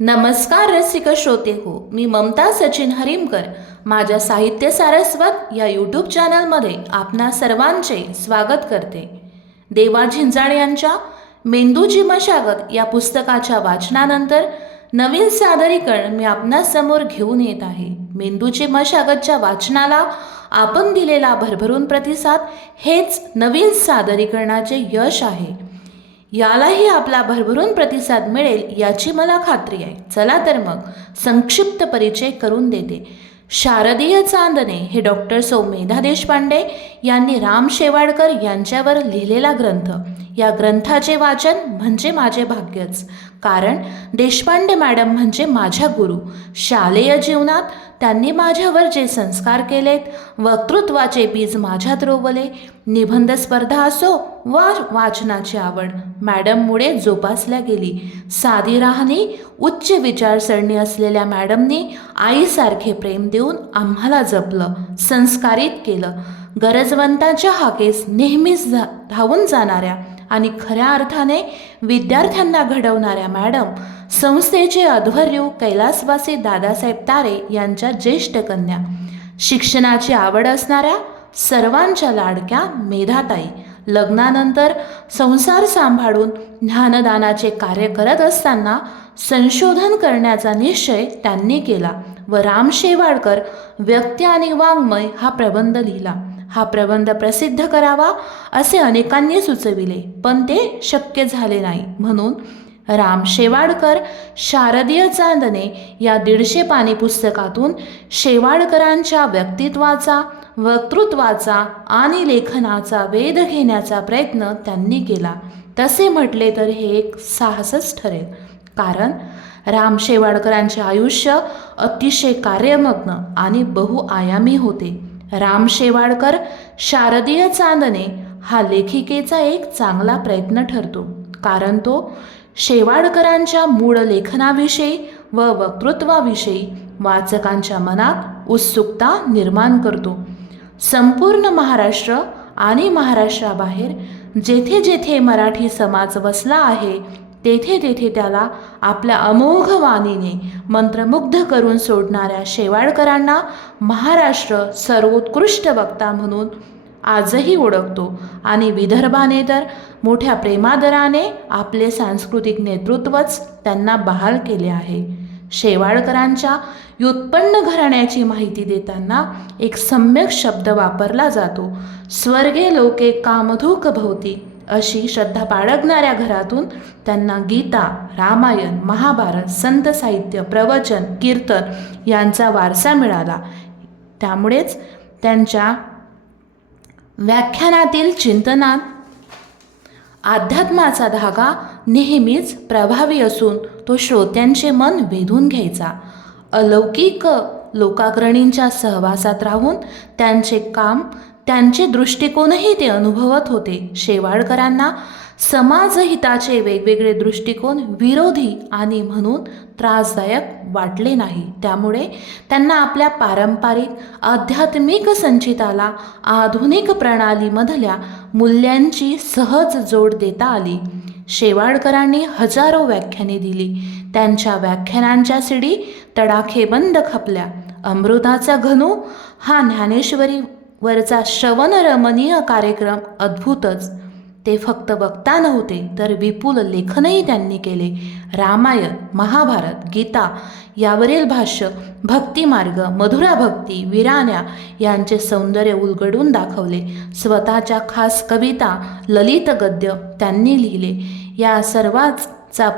नमस्कार रसिक श्रोते हो, मी ममता सचिन हरिमकर. माझ्या साहित्य सारस्वत या यूट्यूब चॅनलमध्ये आपणा सर्वांचे स्वागत करते. देवा झिंजाळ यांच्या मेंदूची मशागत या पुस्तकाच्या वाचनानंतर नवीन सादरीकरण मी आपणासमोर घेऊन येत आहे. मेंदूची मशागतच्या वाचनाला आपण दिलेला भरभरून प्रतिसाद हेच नवीन सादरीकरणाचे यश आहे. यालाही आपला भरभरून प्रतिसाद मिळेल याची मला खात्री आहे. चला तर मग संक्षिप्त परिचय करून देते. शारदीय चांदणे हे डॉक्टर सौ मेधा देशपांडे यांनी राम शेवाळकर यांच्यावर लिहिलेला ग्रंथ. या ग्रंथाचे वाचन म्हणजे माझे भाग्यच, कारण देशपांडे मॅडम म्हणजे माझ्या गुरु. शालेय जीवनात त्यांनी माझ्यावर जे संस्कार केलेत, वक्तृत्वाचे बीज माझ्यात रोवले, निबंध स्पर्धा असो वा वाचनाची आवड मॅडममुळे जोपासल्या गेली. साधी राहणी, उच्च विचारसरणी असलेल्या मॅडमनी आईसारखे प्रेम देऊन आम्हाला जपलं, संस्कारित केलं. गरजवंताच्या हाकेस नेहमीच धावून जाणाऱ्या आणि खऱ्या अर्थाने विद्यार्थ्यांना घडवणाऱ्या मॅडम संस्थेचे अध्वर्यू कैलासवासी दादासाहेब तारे यांच्या ज्येष्ठ कन्या. शिक्षणाची आवड असणाऱ्या सर्वांच्या लाडक्या मेधाताई. लग्नानंतर संसार सांभाळून ज्ञानदानाचे कार्य करत असताना संशोधन करण्याचा निश्चय त्यांनी केला व राम शेवाळकर व्यक्ती आणि वाङ्मय हा प्रबंध लिहिला. हा प्रबंध प्रसिद्ध करावा असे अनेकांनी सुचविले, पण ते शक्य झाले नाही. म्हणून राम शेवाळकर शारदीय चांदणे या 150 पानी पुस्तकातून शेवाळकरांच्या व्यक्तित्वाचा, वक्तृत्वाचा आणि लेखनाचा वेध घेण्याचा प्रयत्न त्यांनी केला. तसे म्हटले तर हे एक साहसच ठरेल, कारण राम शेवाळकरांचे आयुष्य अतिशय कार्यमग्न आणि बहुआयामी होते. राम शेवाळकर शारदीय चांदणे हा लेखिकेचा एक चांगला प्रयत्न ठरतो, कारण तो शेवाळकरांच्या मूळ लेखनाविषयी व वक्तृत्वाविषयी वाचकांच्या मनात उत्सुकता निर्माण करतो. संपूर्ण महाराष्ट्र आणि महाराष्ट्राबाहेर जेथे जेथे मराठी समाज वसला आहे तेथे तेथे त्याला आपल्या अमोघ वाणीने मंत्रमुग्ध करून सोडणाऱ्या शेवाळकरांना महाराष्ट्र सर्वोत्कृष्ट वक्ता म्हणून आजही ओळखतो आणि विदर्भाने तर मोठ्या प्रेमादराने आपले सांस्कृतिक नेतृत्वच त्यांना बहाल केले आहे. शेवाळकरांच्या व्युत्पन्न घराण्याची माहिती देताना एक सम्यक शब्द वापरला जातो. स्वर्गे लोके कामधूक भवती अशी श्रद्धा बाळगणाऱ्या घरातून त्यांना गीता, रामायण, महाभारत, संत साहित्य, प्रवचन, कीर्तन यांचा वारसा मिळाला. त्यामुळेच त्यांच्या व्याख्यानातील चिंतनात अध्यात्माचा धागा नेहमीच प्रभावी असून तो श्रोत्यांचे मन वेधून घ्यायचा. अलौकिक लोकाग्रणींच्या सहवासात राहून त्यांचे काम, त्यांचे दृष्टिकोनही ते अनुभवत होते. शेवाळकरांना समाजहिताचे वेगवेगळे दृष्टिकोन विरोधी आणि म्हणून त्रासदायक वाटले नाही. त्यामुळे त्यांना आपल्या पारंपरिक आध्यात्मिक संचिताला आधुनिक प्रणालीमधल्या मूल्यांची सहज जोड देता आली. शेवाळकरांनी हजारो व्याख्याने दिली. त्यांच्या व्याख्यानांच्या सीडी तडाखेबंद खपल्या. अमृताचा घनू हा ज्ञानेश्वरीवरचा श्रवणरमणीय कार्यक्रम अद्भुतच. ते फक्त वक्ता नव्हते तर विपुल लेखनही त्यांनी केले. रामायण, महाभारत, गीता यावरील भाष्य, भक्तिमार्ग, मधुरा भक्ती, विराण्या यांचे सौंदर्य उलगडून दाखवले. स्वतःच्या खास कविता, ललित गद्य त्यांनी लिहिले. या सर्वाचा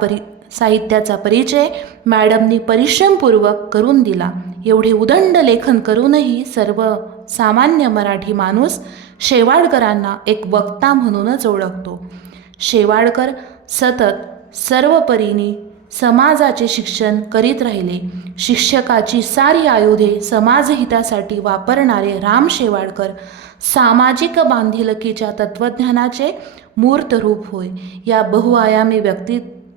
साहित्याचा परिचय मॅडमनी परिश्रमपूर्वक करून दिला. एवढे उदंड लेखन करूनही सर्वसामान्य मराठी माणूस शेवाळकरांना एक वक्ता म्हणूनच ओळखतो. शेवाळकर सतत सर्व परीने समाजाचे शिक्षण करीत राहिले. शिक्षकाची सारी आयुधे समाजहितासाठी वापरणारे राम शेवाळकर सामाजिक बांधिलकीच्या तत्त्वज्ञानाचे मूर्त रूप होय. या बहुआयामी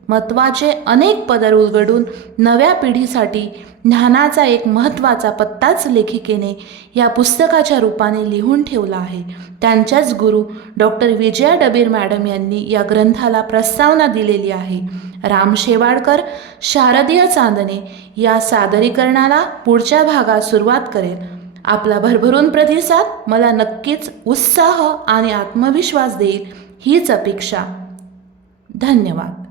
महत्त्वाचे अनेक पदर उलगडून नव्या पिढीसाठी ज्ञानाचा एक महत्त्वाचा पत्ताच लेखिकेने या पुस्तकाच्या रूपाने लिहून ठेवला आहे. त्यांच्याच गुरु डॉक्टर विजया डबीर मॅडम यांनी या ग्रंथाला प्रस्तावना दिलेली आहे. राम शेवाळकर, शारदीय चांदणे या सादरीकरणाला पुढच्या भागात सुरुवात करेल. आपला भरभरून प्रतिसाद मला नक्कीच उत्साह आणि आत्मविश्वास देईल हीच अपेक्षा. धन्यवाद.